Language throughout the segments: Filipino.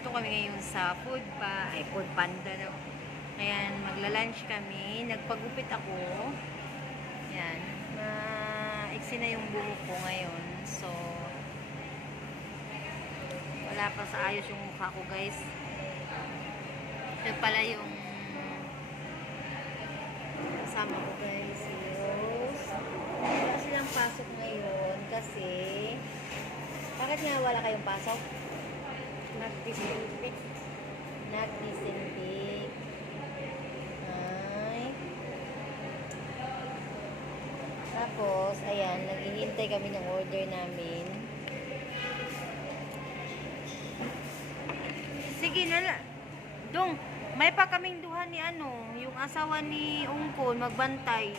nandito kami ngayon sa Food Panda daw. Ayan, magla-lunch kami. Nagpagupit ako. Ayan, maiksi na yung buhok ko ngayon. So, wala pa sa ayos yung mukha ko, guys. Ito pala yung kasama ko, guys. Si Rose. Wala silang pasok ngayon kasi bakit nga wala kayong pasok? Nagdisinfect. Nagdisinfect. Ay. Tapos, ayan, naghihintay kami ng order namin. Sige na. Dong, may pa kaming duha ni yung asawa ni Ungkol, magbantay.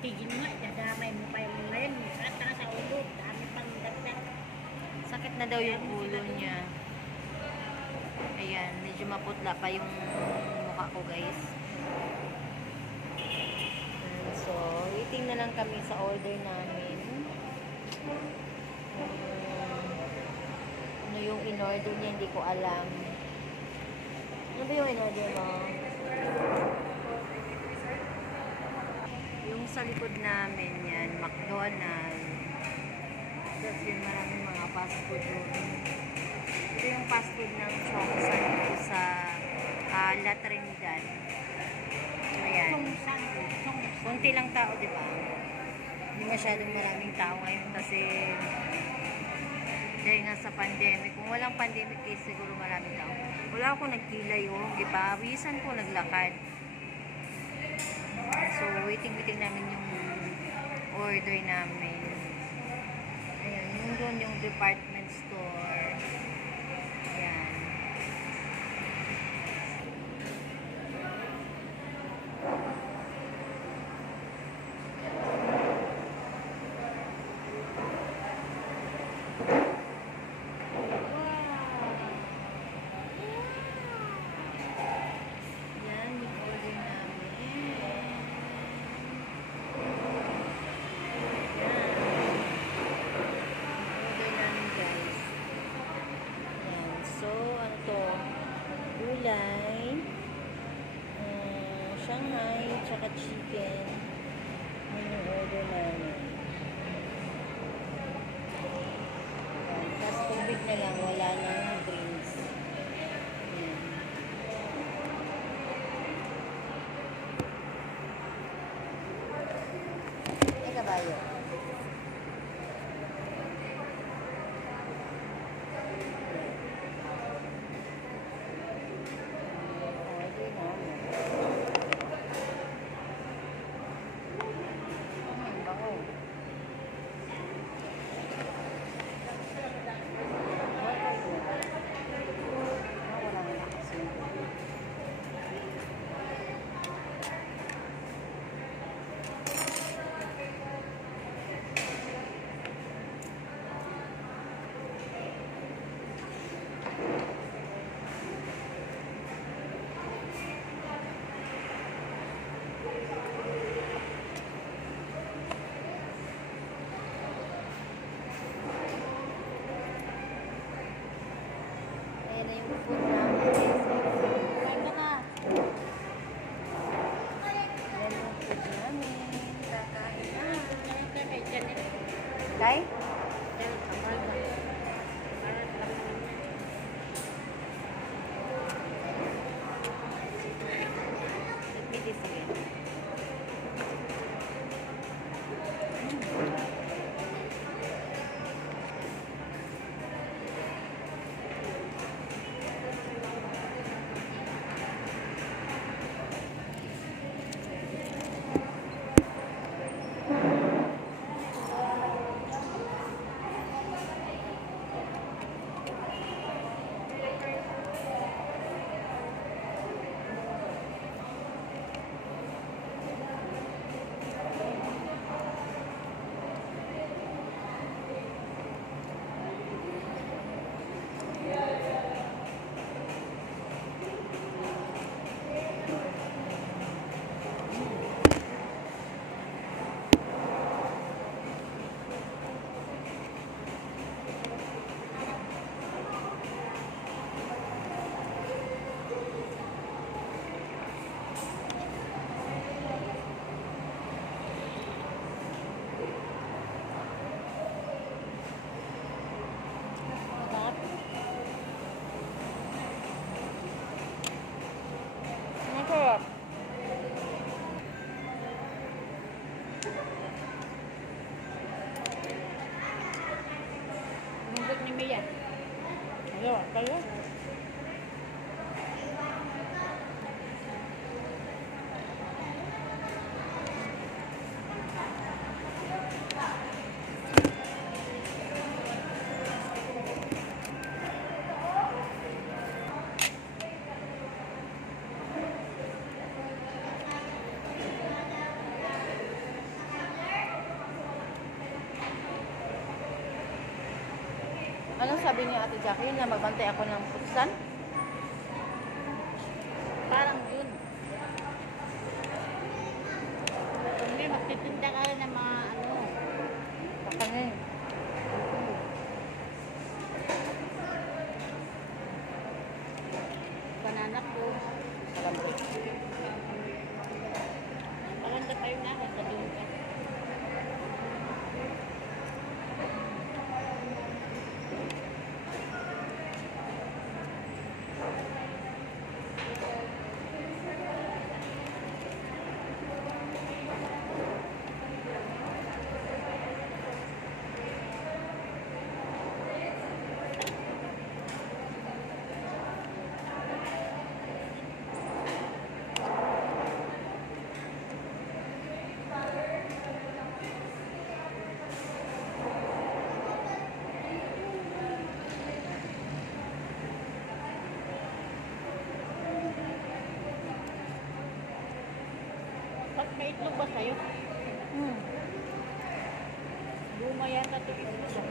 Tigil nga, dadamay mo pa yung mga yun. Saka sa ulo, dami pang dagdag. Sakit na daw yung ulo niya. Ayan, medyo maputla pa yung mukha ko, guys. And so, waiting na lang kami sa order namin. Ano yung in-order niya, hindi ko alam. Ano ba yung in-order mo? Yung sa likod namin yan, McDonald's. Tapos yung maraming mga fast food doon. Ito yung fast food ng Chongsan dito sa La Trinidad. Ayan. Kunti lang tao, di ba? Hindi masyadong maraming tao ngayon kasi dahil nga sa pandemic. Kung walang pandemic case, siguro maraming tao. Wala ako nagkilay, di ba? Wisan ko naglakad. So, waiting namin yung order namin. Ayan, yung doon yung department store. Ayan. Yan, yung order namin. Order namin, guys. Ayan. So, ano to? Gulay. Shanghai, tsaka chicken. Yan yung order namin. Ayan. Tapos tubig na lang. Wala nang drinks. Ayan. Ay, kabayo. Order namin. Bango. Wala na kasi. Ayan na yung food namin. Ano ka? Ayan yung food namin. Kakain na. Kay? Repeat this again. Dalawa kayo. Anong sabi ni Ate Jackie na magbantay ako ng putsan? Parang yun. Hindi, magtitinda ka rin ng mga ano. Baka na yun. Bananak ko. Kalambot. Maganda pa yun na. Nagdadun ka. Pag may itlog ba sa'yo? Luma yata ito itlog.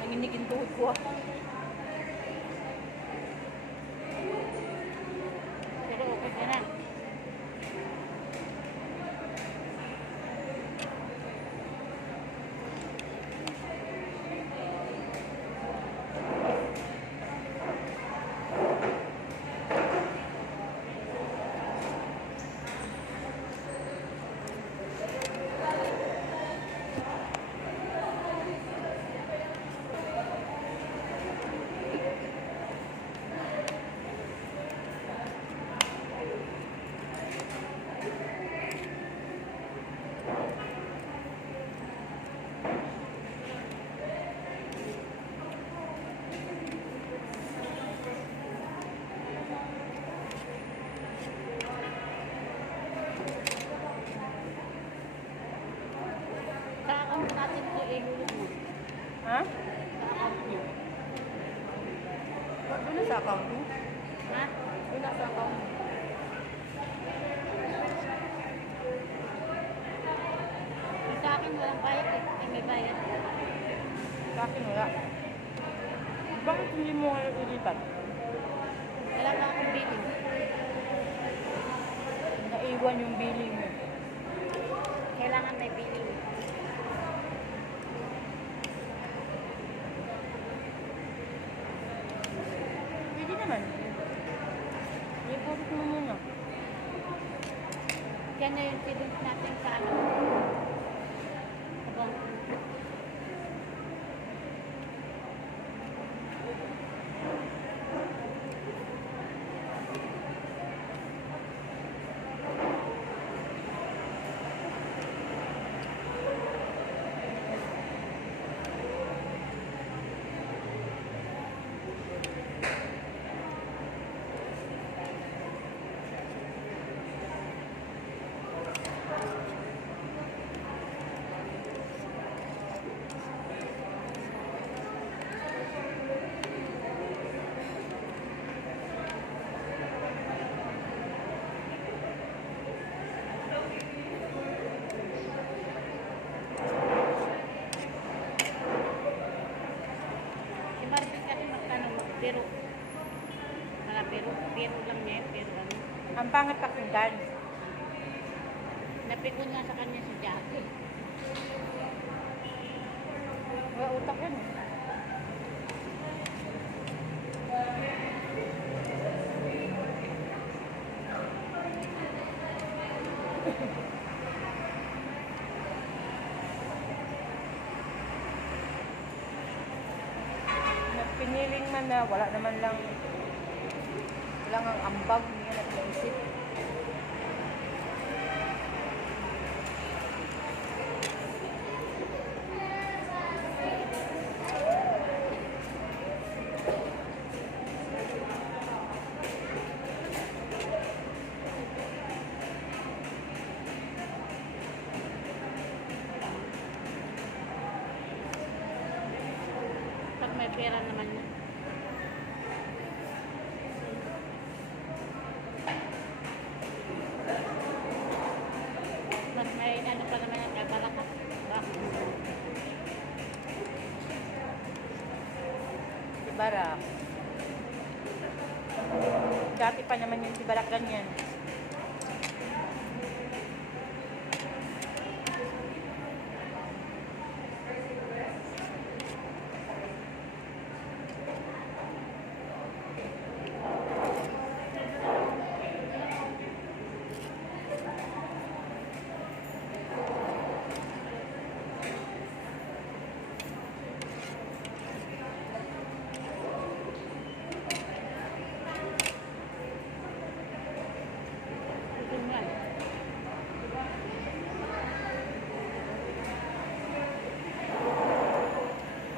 Nanginig yung tuhod ko. Pero okay ka na. Sa account natin ito ihulog mo. Ha? Sa account niyo. Doon na sa account mo. Ha? Doon na sa account mo. Yung sa akin walang bayad eh. Ay, may bayad. Sa akin wala. Bakit hindi mo kayo ilipat? Wala pa akong billing. Naiwan yung billing mo. Kailangan may billing. Pwede naman. I-post mo muna. Yan na yung feelings natin sa ano. Sa bangko. Si Marvin kasi magtanong, pero pero lang niya, pero ano. Ang pangit pakinggan. Napikon nga sa kanya si Jackie. Wala utak yan. hiniling man na wala naman lang ang ambag niya na naisip. Pag may pera naman na. Mas may ano pa naman ang kabaraka. Bakit? Tibarak. Dati pa naman yung tibarak ganyan. Ito nga.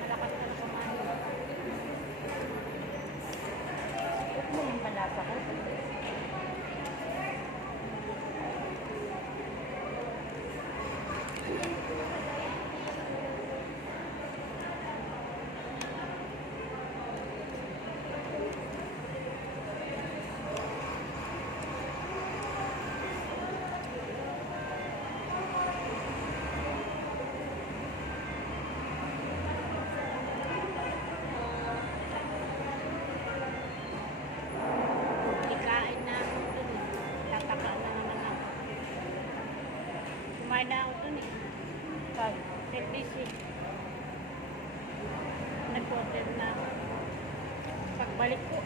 Malakas na na kumain. Ito mo yung malasa ko. Ikain na ako dun eh. Tataka na naman ako. Kumain na ako dun eh. Saan? TBC. Nag-order na ako. Pagbalik ko,